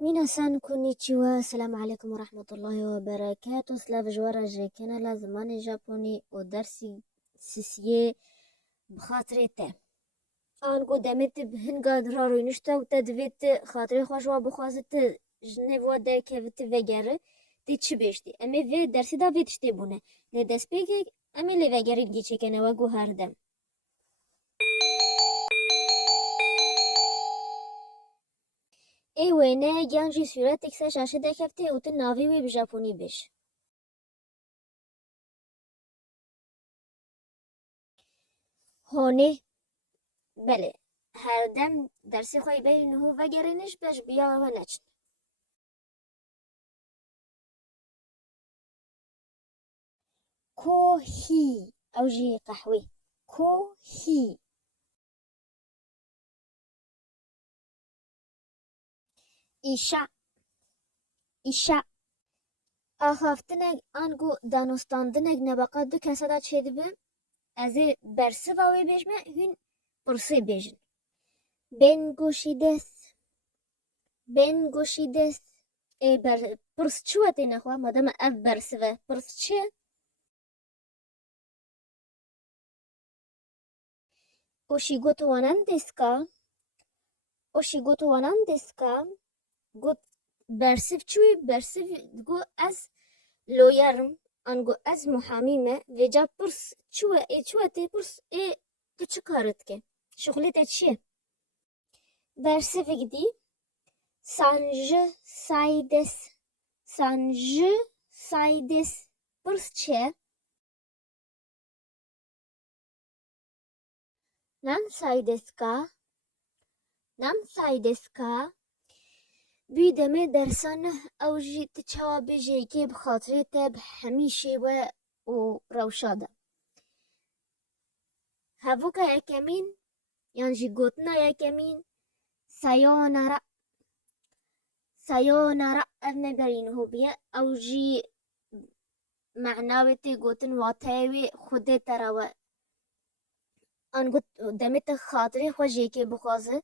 ميناسان كونيتشيوا السلام عليكم ورحمة الله وبركاته. سلاف جوارا جاكنا لازماني جابوني ودرسي سيسيه بخاطري تا آن قدامت بهنقاد رارو نشتا وتدفيت خاطري خوشوا بخوازت جنيفوا دا كيفت وگره دي چي بيشتي امي في درسي دا فيتشتي بونه لدس بيكي امي لي وگره دي چي كنا وگو هردم اي وينه جانجي سورة تكسا شاشة دا كفته اوتن ناوي وي بجاپوني بيش هونه بله هر دم درسی خواهی بینه و گرینش بش بیا و نچن کوهی او جی قهوه کوهی ایشا ایشا آخافتنگ آنگو دانستاندنگ نبقا دو کسا دا چه دبه از برسه واوی بیجمه هین پرسه بیجن بین گوشی دست ای پرس چوه تی نخواه مادام اف برسه و پرس چه اوشیگوتو وانان دسکا اوشیگوتو وانان دسکا گوت برسف چوی برسف گو از لویرم انگو از محامیمه و جا پرس چوه تی پرس تو چه کارت که شغلیت چیه برسف گدی سانج سایدس پرس چیه نان سایدس کا بیدمه درسانه او جی تچاوا بجی که بخاطره تب همیشه و روشاده هفوکا یکمین یعنی جی گوتنا یکمین سایونارا اف نگرین هو بیه او جی معناوی تی گوتن واتایوی خوده تراوه انگو دمت خاطره خوشی که بخوازه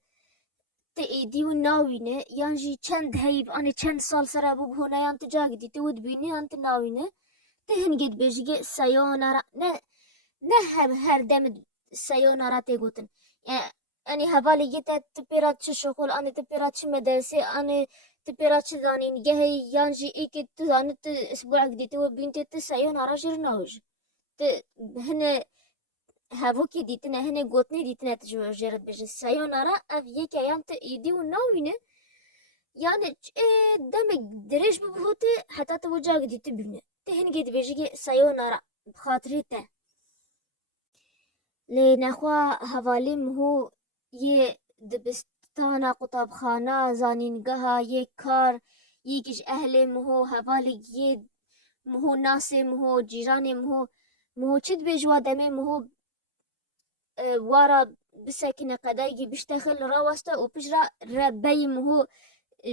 تی ایدی و ناوینه یعنی جی چند هیب آنی چند سال سر ابو بهونه یعنی تجاگ دیتی ود بینی یعنی ناوینه تی هنگید بیجی سایونارا نه هر دم سایونارا تی گوتن یعنی حوالی گیت تپیرات چه شغل آنی تپیرات چه مدرسه آنی تپیرات چه دانی نگه یعنی ای که تو دانی تو اسبوع دیتی و بینتی تو سایونارا جر نوج تو هنه هفو که دیتنه هنه گوتنی دیتنه تو جرد بجه سایونارا اف یک ایام تو ایدی و ناوینه یعنی دم درش ببهوته حتی تو جاگ دیتی بینه ته هنگید بیجی سایونارا بخاطری ته لنخوا هوالیم هو یه دبستانا قطابخانه زانینگاها یه کار یکیش اهل مهو هوالی یه مهو ناس مهو جیران مهو چید بیجوا دمه مهو وارا بسکنه قدایگی بشتخل راوسته و پیش را ربی مهو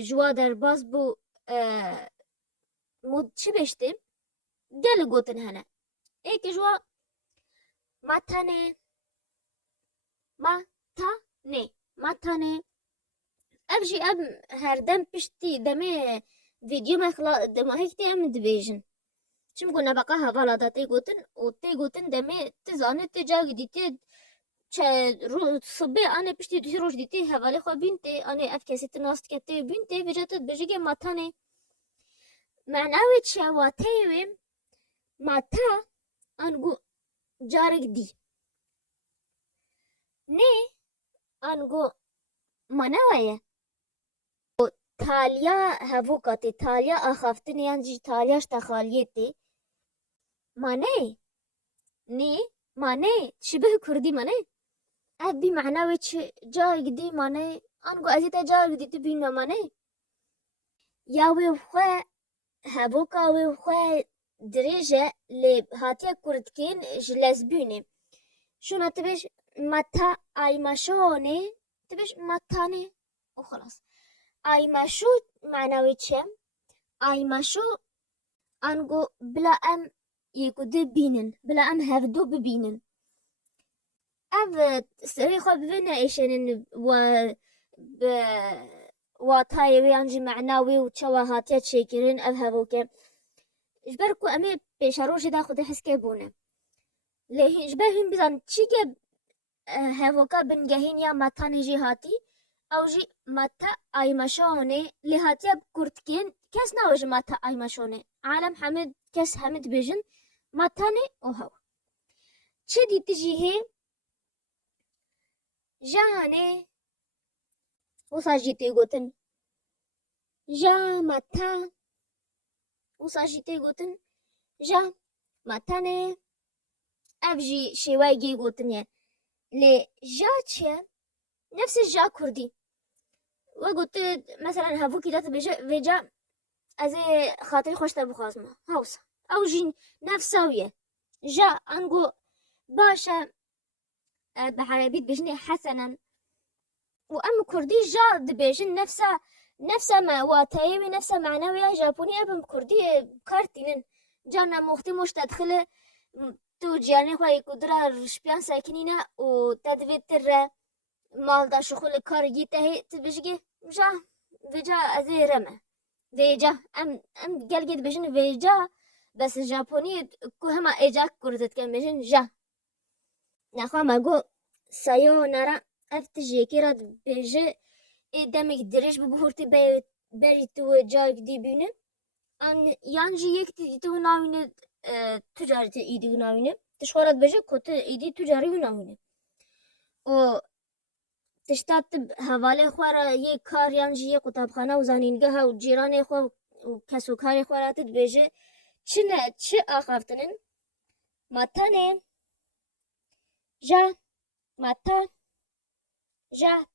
جوا در باز بو مود چی بشتیم گل گوتن هنه ایک جوا ماتانه ابجي هردم بشتي دمي فيديو مخلا دم هيك ام ديفيجن شم قلنا بقى هفالا دا تيغوتن دمي تزاني تجاگ ديتي رو صبي انا بشتي دي روج ديتي هفالي خو بنتي انا اف كاسيت ناست كتي بنتي فيجات بيجي ماتاني معناوي تشاواتي ماتا انغو جارك دي ني انغو مناوية تالیا هفوکاتی تالیا آخافتن یعنی تالیاش تخالیتی مانه شبه کردی مانه ابی معناوی چه جای دی مانه انگو ازیتا جای دی تو بین مانه یا وی خواه هفوکا وی خواه دریجه لی هاتیا کردکین جلزبونه شونا تبش متا آیماشونه تبش متانه و خلاص آیماشو معناوی چه؟ آیماشو انگو بلا ام یکو ده بینن بلا ام هفدو ببینن اف سری خو ببینه ایشنن و واتای وی انجی معناوی و چوا هاتیه چیکرین او هفو که جبر کو امی پیشاروش دا خود حس که بونه لی جبر هم بزن چی که هفو که بنگهین یا متانی جی هاتی او جی متا ایمشونه لی هاتیه کرتکین کس نوش متا ایمشونه عالم حمد کس حمد بیجن متانه او هوا چه دیتی جی هی جانه وصا جیتی گوتن جا متا وصا جیتی گوتن جا متانه اف جی شیوای گی گوتن یه لی جا چه نفس جا کردی و گوت مثلا هفو کی دات بيجا جا از خاطر خوش تبخازمه هاوسا او جی نفساویه جا انگو باشا بعربيت بيجني حسنا وأم كردي جا دبيجن نفسها ما واتايمي نفسها معنوية جابوني أبم كردي كارتينن جانا مختي مش تدخل تو جاني خواهي كدرا رشبيان ساكنينة وتدفيت تر مال دا شغل كار جيته تبيجي جا فيجا أزي رمى فيجا أم قلقيت بيجن فيجا بس جابوني كوهما إيجاك كردت كان بيجن جا نخوا ما قو سايو نرى افتجي كيراد بيجي دمك دريش ببهورتي بری تو جای دی بینه ان یانجی یک تی تو ناوینه تجارت ایدی ناوینه تشوارات بجه کت ایدی تجاری ناوینه و تشتات حواله خوارا یک کار یانجی یک کتابخانه و زانینگاه و جیران خو و کسو کار خوارات بجه چه آخافتنن ماتانه جا ماتا جا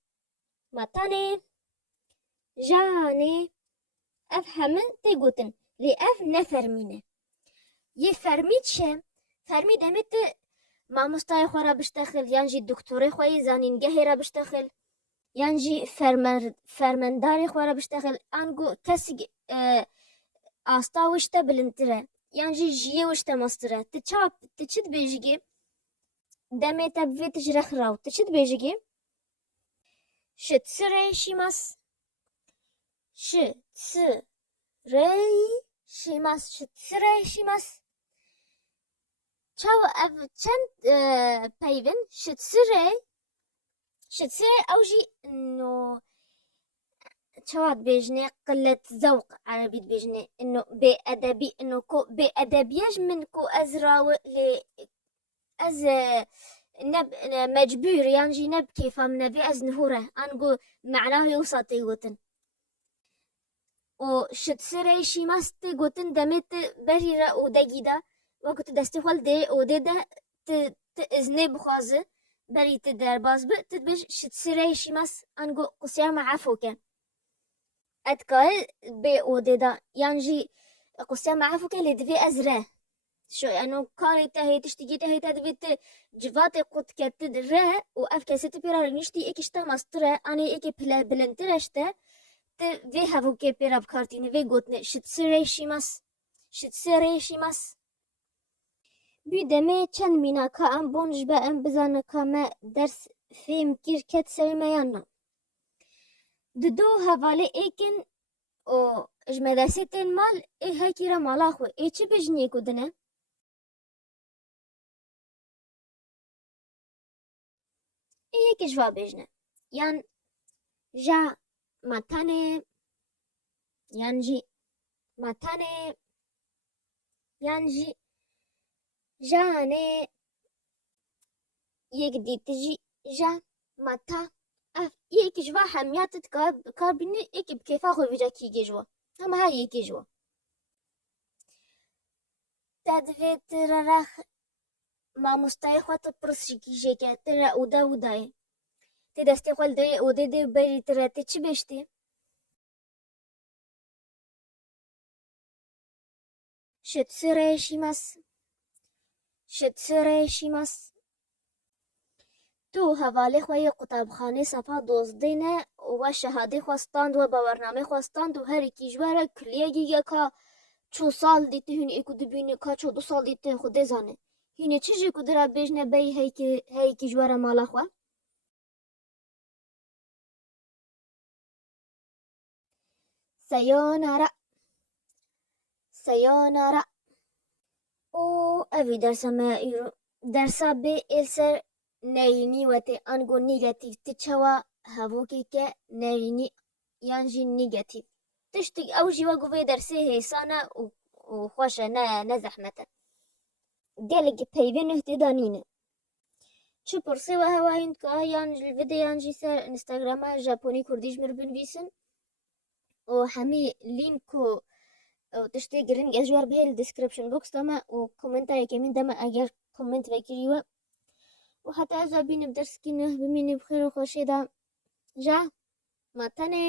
ماتانه جاني أفهم تيجوتن لأف نفرمينه يفرميتش فرمي دمت ما مستاي خورا بشتغل يانجي الدكتوري خوي زانين جهيرا بشتغل يانجي فرمنداري خورا بشتغل أنجو كسج أستا وشتا بلنتره يانجي جيه وشتا مستره تشد بيجي دمت بفي تجرخ راو تشد بيجي شتسري شيماس شتسري شيماس شتسري شيماس چاو اف چند پیون شتسري اوجي انه چواد بيجني قلة ذوق عربي بيجني انه بأدبي انه كو بأدبياج من كو ازراو ل از نب مجبور يعني نب كيف من نبي از نهوره انقو معناه يوصاتي وتن و شتسري شي ماست قوتن دمت بريرا و دقيدا وقت دستخوال دي و دي ده تأزني بخوازه بري تدار باز تدبش شتسري شي ماس انقو قصيا معافوكا اتكال بي و دي ده يانجي قصيا معافوكا لدفي ازره شو انو كاري تهي تشتكي تهي تدبت جفاتي قد كتد ره و اف كاسيت بيرا نشتي اكشتا ماستره اني اكي بلنترشته في هفو كي بيرا بكارتيني في قوتني شتسري شيماس بيدمي چند مينا كا ام بونج با ام بزانا كاما درس فيم كير كت سري ميانا دو هفالي ايكن او اجمداسيتين مال اي هاكيرا مالاخو اي چه بجني كودنه اي هيك جواب بجنه يان جا ماتاني يانجي ماتاني يانجي جاني يك دي تجي جا ماتا اف يك جوا حميات كابني يك بكيفا خو فيجا كي جوا اما هاي يك جوا تدفي ترخ ما مستيخوة تبرس جيكا ترى وداي تدستي خول دي ودي بري ترى تشي بشتي شتسري شيماس تو حواله خوی قطابخانه صفا دزدینه و شهاده خواستند و باورنامه خواستند و هر کی جواره کلیه گیگه که چو سال دیته هین ایکو دبینه که چو 2 سال دیته خود زانه هینه چیزی که درا بجنه بی هی کی جواره مالا خواه سایۆنارە سایۆنارە. و ئەوی دەرسەمە ئیرۆ دەرسا بێ ئێسەر نەینی وەتێ ئەنگۆ نیگەتیڤ تچەوە هەڤووکێکە نەینی یانجی نیگەتیڤ تشتێک ئەو ژیوە گوڤێ دەرسێ هێسانە و خۆشە نەزەحمەتە gelekî peyvên têda nîne. Çi pirsê we hewa hîn ka yan ji videyan jî ser Instagrama Japonî Kurdî ji mir binivîsin û hemî lînk û tiştê giring ez ji wer bihê li description box de me û komentayekê min de me eger komment vekirî we û heta ez ê bînim dersekî nûh bimînî bi xêr û xweşî de ja ma tenê.